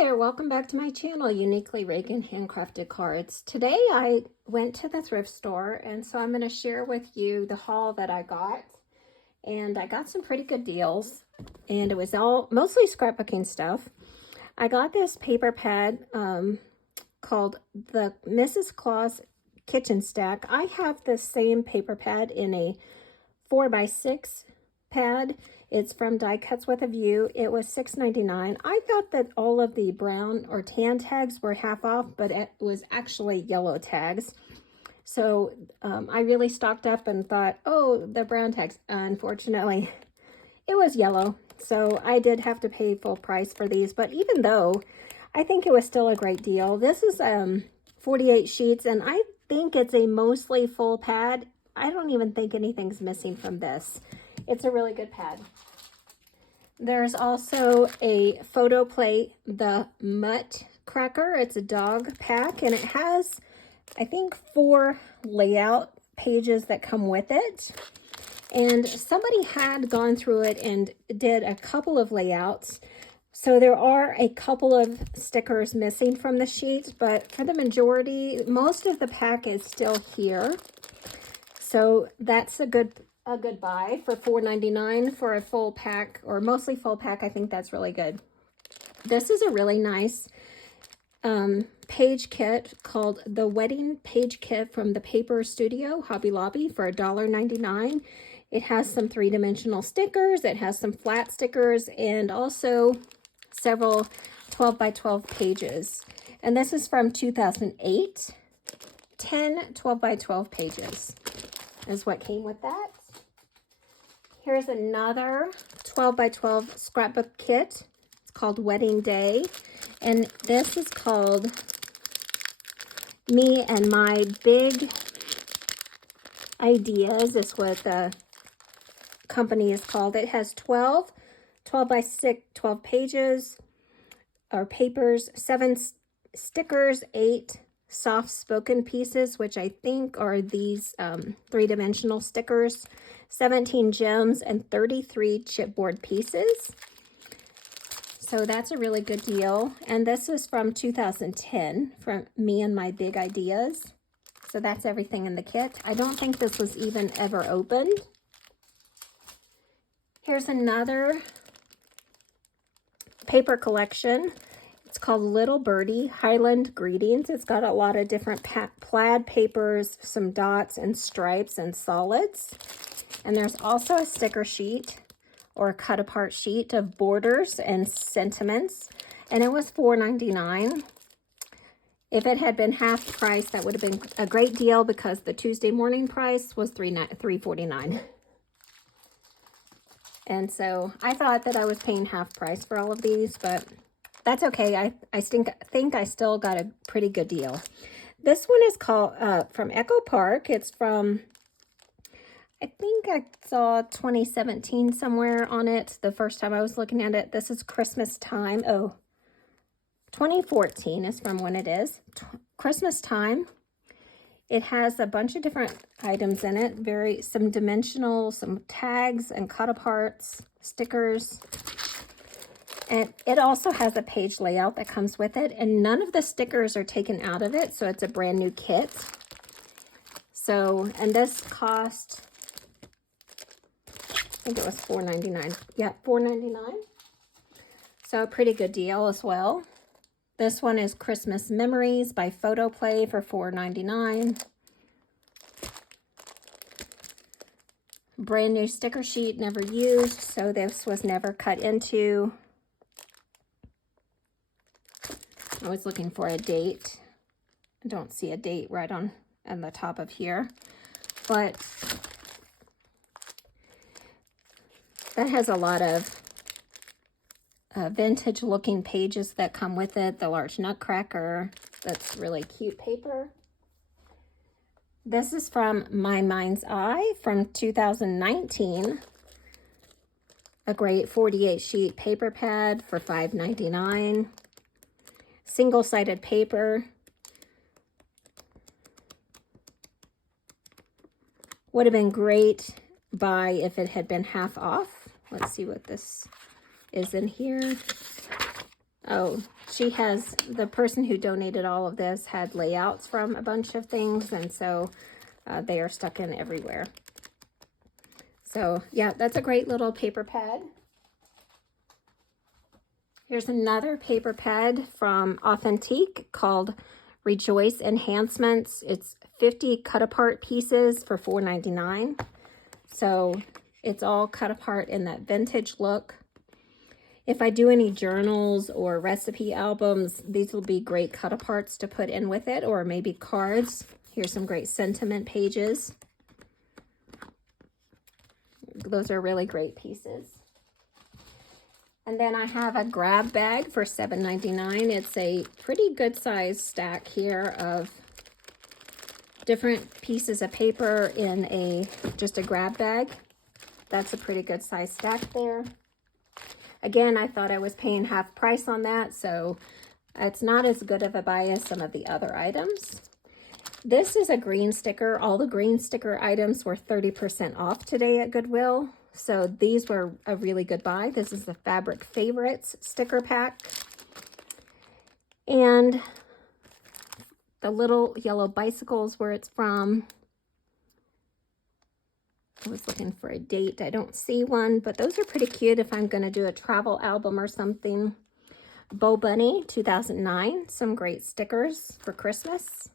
there, welcome back to my channel, Uniquely Reagan Handcrafted Cards. Today I went to the thrift store, and so I'm going to share with you the haul that I got. And I got some pretty good deals, and it was all mostly scrapbooking stuff. I got this paper pad called the Mrs. Claus Kitchen Stack. I have the same paper pad in a 4x6 pad. It's from Die Cuts with a View. It was $6.99. I thought that all of the brown or tan tags were half off, but it was actually yellow tags. So I really stocked up and thought, oh, the brown tags. Unfortunately, it was yellow. So I did have to pay full price for these. But even though, I think it was still a great deal. This is 48 sheets, and I think it's a mostly full pad. I don't even think anything's missing from this. It's a really good pad. There's also a photo plate, the Mutt Cracker. It's a dog pack, and it has, I think, 4 layout pages that come with it. And somebody had gone through it and did a couple of layouts. So there are a couple of stickers missing from the sheet, but for the majority, most of the pack is still here. So that's a good buy for $4.99 for a full pack, or mostly full pack. I think that's really good. This is a really nice page kit called the Wedding Page Kit from the Paper Studio Hobby Lobby for $1.99. It has some 3-dimensional stickers. It has some flat stickers and also several 12 by 12 pages. And this is from 2008. 10 12 by 12 pages is what came with that. Here's another 12 by 12 scrapbook kit. It's called Wedding Day. And this is called Me and My Big Ideas. Is what the company is called. It has 12 by 12 pages or papers, 7 stickers, 8 soft spoken pieces, which I think are these 3-dimensional stickers, 17 gems, and 33 chipboard pieces. So that's a really good deal. And this is from 2010, from Me and My Big Ideas. So that's everything in the kit. I don't think this was even ever opened. Here's another paper collection. It's called Little Birdie Highland Greetings. It's got a lot of different plaid papers, some dots and stripes and solids. And there's also a sticker sheet or a cut apart sheet of borders and sentiments. And it was $4.99. If it had been half price, that would have been a great deal because the Tuesday morning price was $3.49. And so I thought that I was paying half price for all of these, but that's okay. I think I still got a pretty good deal. This one is called from Echo Park. It's from, I think I saw 2017 somewhere on it the first time I was looking at it. This is Christmas Time. Oh, 2014 is from when it is. Christmas Time. It has a bunch of different items in it. Some dimensional, some tags and cut aparts, stickers. And it also has a page layout that comes with it, and none of the stickers are taken out of it, so it's a brand new kit. So, and this cost, I think it was $4.99. Yeah, $4.99. So a pretty good deal as well. This one is Christmas Memories by Photoplay for $4.99. Brand new sticker sheet, never used, so this was never cut into. I was looking for a date. I don't see a date right on the top of here, but that has a lot of vintage looking pages that come with it. The large nutcracker, that's really cute paper. This is from My Mind's Eye from 2019. A great 48 sheet paper pad for $5.99. Single-sided paper. Would have been great buy if it had been half off. Let's see what this is in here. Oh, the person who donated all of this had layouts from a bunch of things, and so they are stuck in everywhere. So yeah, that's a great little paper pad. Here's another paper pad from Authentique called Rejoice Enhancements. It's 50 cut apart pieces for $4.99. So it's all cut apart in that vintage look. If I do any journals or recipe albums, these will be great cut aparts to put in with it, or maybe cards. Here's some great sentiment pages. Those are really great pieces. And then I have a grab bag for $7.99. It's a pretty good size stack here of different pieces of paper in just a grab bag. That's a pretty good size stack there. Again, I thought I was paying half price on that, so it's not as good of a buy as some of the other items. This is a green sticker. All the green sticker items were 30% off today at Goodwill. So these were a really good buy. This is the Fabric Favorites sticker pack. And the little yellow bicycles where it's from. I was looking for a date. I don't see one, but those are pretty cute if I'm going to do a travel album or something. Bo Bunny 2009. Some great stickers for Christmas.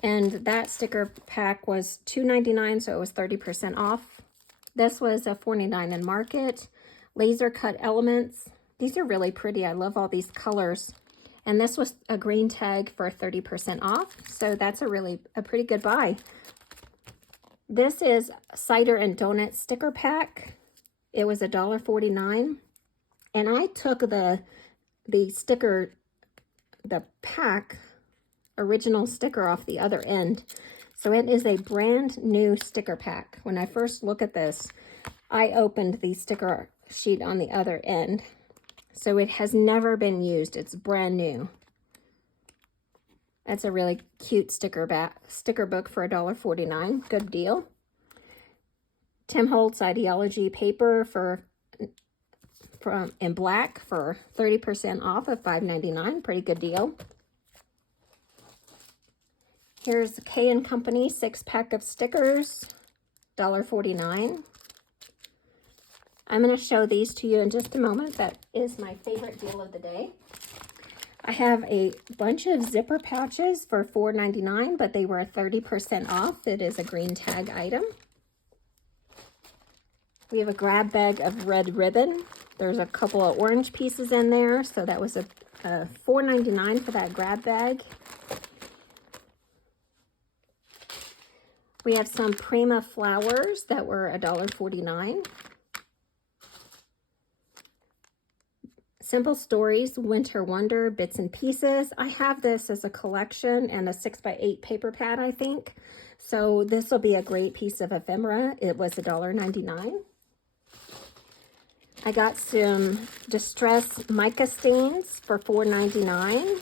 And that sticker pack was $2.99, so it was 30% off. This was a $4.99 in Market. Laser cut elements. These are really pretty. I love all these colors. And this was a green tag for 30% off. So that's a pretty good buy. This is cider and donut sticker pack. It was $1.49. And I took the pack original sticker off the other end. So it is a brand new sticker pack. When I first look at this, I opened the sticker sheet on the other end. So it has never been used. It's brand new. That's a really cute sticker book for $1.49. Good deal. Tim Holtz Ideology paper in black for 30% off of $5.99. Pretty good deal. Here's K & Company 6-pack of stickers, $1.49. I'm going to show these to you in just a moment. That is my favorite deal of the day. I have a bunch of zipper pouches for $4.99, but they were 30% off. It is a green tag item. We have a grab bag of red ribbon. There's a couple of orange pieces in there, so that was a $4.99 for that grab bag. We have some Prima flowers that were $1.49. Simple Stories Winter Wonder Bits and Pieces. I have this as a collection and a 6x8 paper pad, I think. So this will be a great piece of ephemera. It was $1.99. I got some Distress mica stains for $4.99.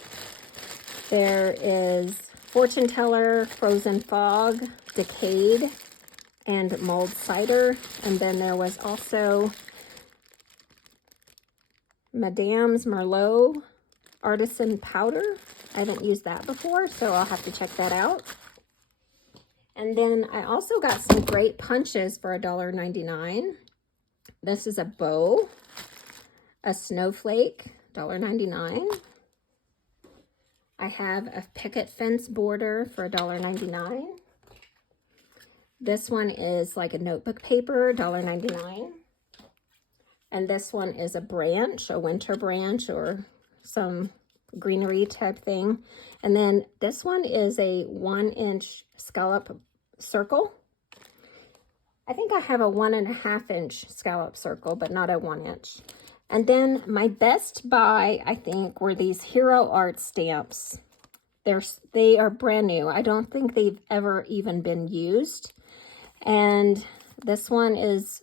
There is Fortune Teller, Frozen Fog, Decayed, and Mulled Cider. And then there was also Madame's Merlot Artisan Powder. I haven't used that before, so I'll have to check that out. And then I also got some great punches for $1.99. This is a bow, a snowflake, $1.99. I have a picket fence border for $1.99. This one is like a notebook paper, $1.99. And this one is a branch, a winter branch or some greenery type thing. And then this one is a 1-inch scallop circle. I think I have a 1.5-inch scallop circle, but not a 1-inch. And then my best buy, I think, were these Hero Art stamps. They are brand new. I don't think they've ever even been used. And this one is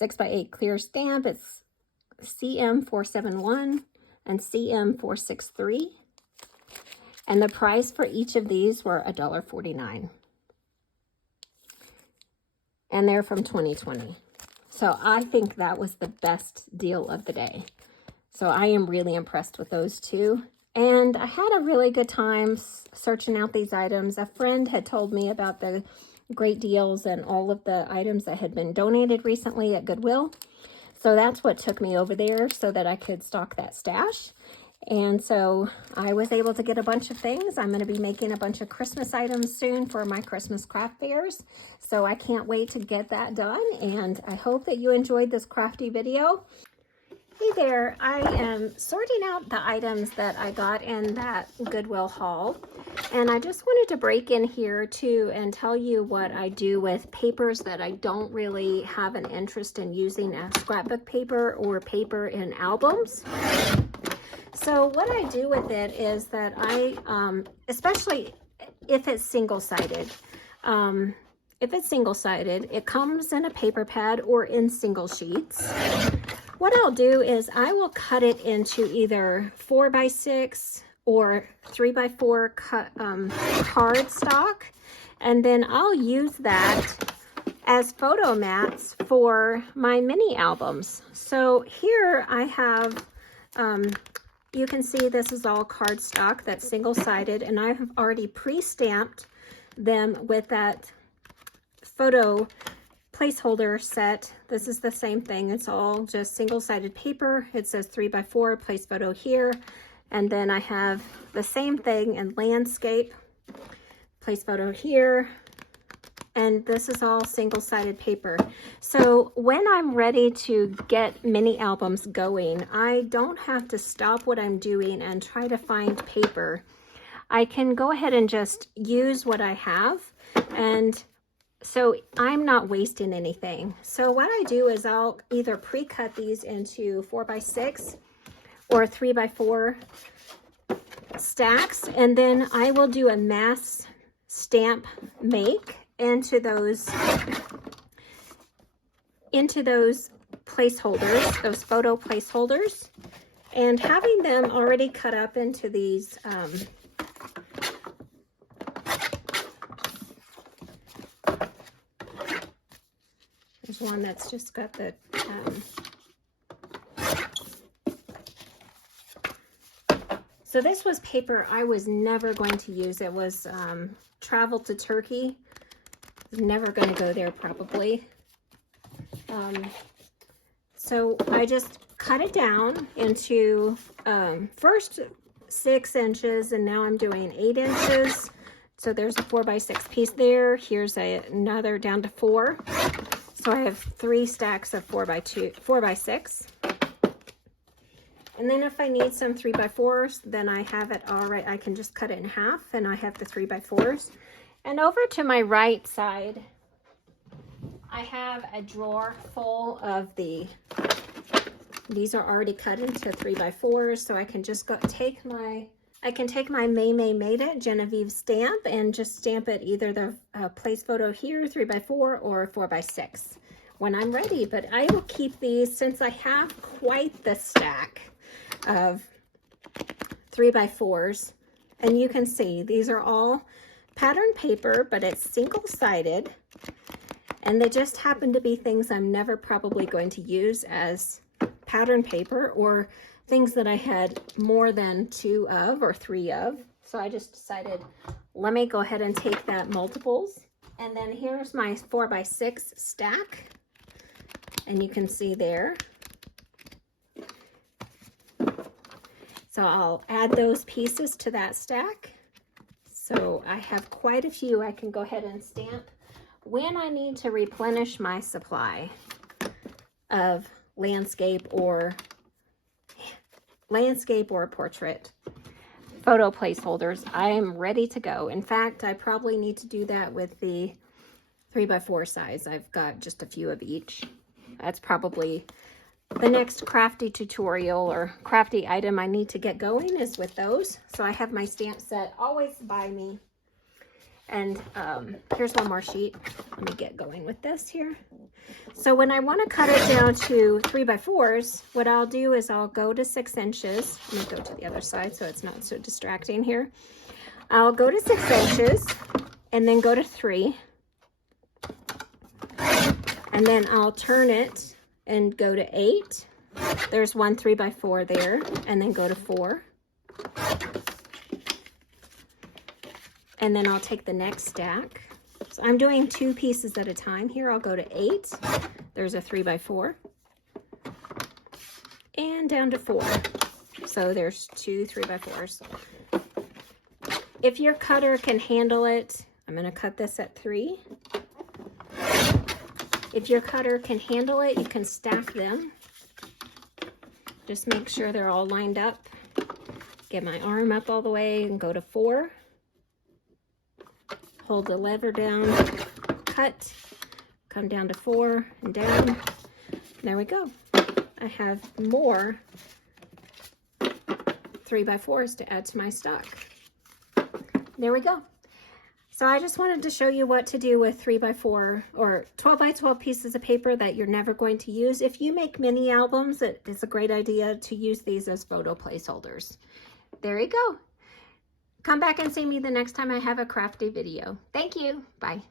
6x8 clear stamp. It's CM471 and CM463. And the price for each of these were $1.49. And they're from 2020. So I think that was the best deal of the day. So I am really impressed with those two. And I had a really good time searching out these items. A friend had told me about the great deals and all of the items that had been donated recently at Goodwill. So that's what took me over there so that I could stock that stash. And so I was able to get a bunch of things. I'm going to be making a bunch of Christmas items soon for my Christmas craft fairs. So I can't wait to get that done. And I hope that you enjoyed this crafty video. Hey there, I am sorting out the items that I got in that Goodwill haul. And I just wanted to break in here too and tell you what I do with papers that I don't really have an interest in using as scrapbook paper or paper in albums. So what I do with it is that I, especially if it's single-sided, it comes in a paper pad or in single sheets. What I'll do is I will cut it into either 4x6 or 3x4 cardstock, and then I'll use that as photo mats for my mini albums. So here I have, you can see this is all cardstock that's single-sided, and I have already pre-stamped them with that photo placeholder set. This is the same thing. It's all just single-sided paper. It says 3x4, place photo here. And then I have the same thing in landscape, place photo here. And this is all single-sided paper. So when I'm ready to get mini albums going, I don't have to stop what I'm doing and try to find paper. I can go ahead and just use what I have, and so I'm not wasting anything. So what I do is I'll either pre-cut these into 4x6 or 3x4 stacks, and then I will do a mass stamp make into those placeholders, those photo placeholders, and having them already cut up into these there's one that's just got the so this was paper I was never going to use. It was travel to Turkey. Never going to go there probably. So I just cut it down into first 6 inches, and now I'm doing 8 inches. So there's a 4x6 piece there. Here's another down to 4. So I have 3 stacks of 4x6. And then if I need some 3x4s, then I have it all right. I can just cut it in half, and I have the 3x4s. And over to my right side, I have a drawer full of these are already cut into 3x4s, so I can just take my Maymay Made It Genevieve stamp and just stamp it either the place photo here, 3x4 or 4x6 when I'm ready. But I will keep these since I have quite the stack of 3x4s, and you can see these are all pattern paper, but it's single-sided, and they just happen to be things I'm never probably going to use as pattern paper, or things that I had more than 2 of or 3 of. So I just decided, let me go ahead and take that multiples. And then here's my 4x6 stack, and you can see there. So I'll add those pieces to that stack. So I have quite a few I can go ahead and stamp when I need to replenish my supply of landscape or portrait photo placeholders. I am ready to go. In fact, I probably need to do that with the 3x4 size. I've got just a few of each. That's probably the next crafty tutorial or crafty item I need to get going is with those. So I have my stamp set always by me. And here's one more sheet. Let me get going with this here. So when I want to cut it down to 3x4s, what I'll do is I'll go to 6 inches. Let me go to the other side so it's not so distracting here. I'll go to 6 inches and then go to 3. And then I'll turn it and go to 8. There's one 3x4 there, and then go to 4. And then I'll take the next stack. So I'm doing 2 pieces at a time here. I'll go to 8. There's a 3x4. And down to 4. So there's 2 3x4s. If your cutter can handle it, I'm going to cut this at 3. If your cutter can handle it, you can stack them. Just make sure they're all lined up. Get my arm up all the way and go to 4. Hold the lever down, cut, come down to 4 and down. There we go. I have more 3x4s to add to my stock. There we go. So I just wanted to show you what to do with 3x4 or 12x12 pieces of paper that you're never going to use. If you make mini albums, it's a great idea to use these as photo placeholders. There you go. Come back and see me the next time I have a crafty video. Thank you. Bye.